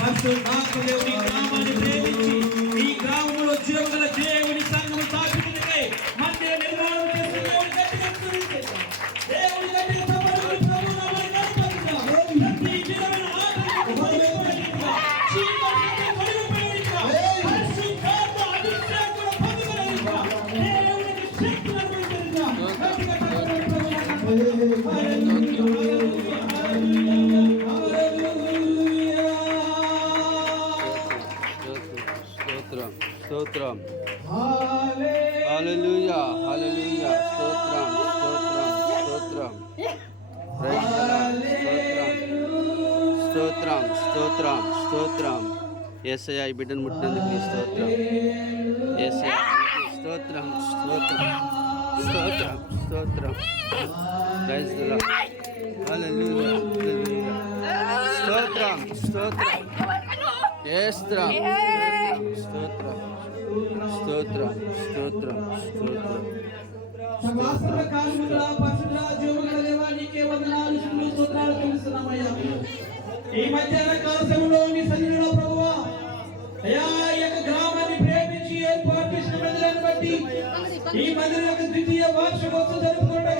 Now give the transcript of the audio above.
దేవుని నామాన్ని ప్రేమించి ఈ గ్రామంలో జీవగల దేవుని సంఘము స్థాపించే మధ్య నిర్మాణం చేసిన దేవుని గట్టిగా స్తుతించేద్దాం. దేవుని గట్టిగా సభలను ప్రభు నామాన్ని కనపరుద్దాం. ప్రతి విధమైన ఆటంకం పరిగెత్తకుండా చీకటిని పరిగెత్తకుండా పరిశుద్ధాత్మ అభిషేకం పొందుకొనకుండా దేవునికి శక్తిని అనుగ్రహించుదాం. గట్టిగా సభలను ప్రభు స్తోత్రం హల్లెలూయా హల్లెలూయా స్తోత్రం స్తోత్రం స్తోత్రం స్తోత్రం స్తోత్రం యేసయ్యా ఈ బిడ్డను ముట్టినందుకు నీ స్తోత్రం యేసయ్యా స్తోత్రం స్తోత్రం స్తోత్రం స్తోత్రం ప్రైజ్ ది లార్డ్ హల్లెలూయా హల్లెలూయా స్తోత్రం స్తోత్రం స్తోత్రం స్తోత్రం స్తోత్రం స్తోత్రం స్తోత్రం సమస్త కాలముల పరిశుద్ధ జీవగల దేవానికి వందనాలు స్తోత్రాలు చెల్లిస్తున్నామయ్యా. ఈ మధ్యాహ్న కాల సమయంలో నీ సన్నిధిలో ప్రభువా అయ్యా ఈ యొక్క గ్రామాన్ని ప్రేమించి ఏర్పాటు చేసిన మందిరాన్ని బట్టి ఈ మందిరం యొక్క ద్వితీయ వార్షికోత్సవం జరుపుకుంటాం.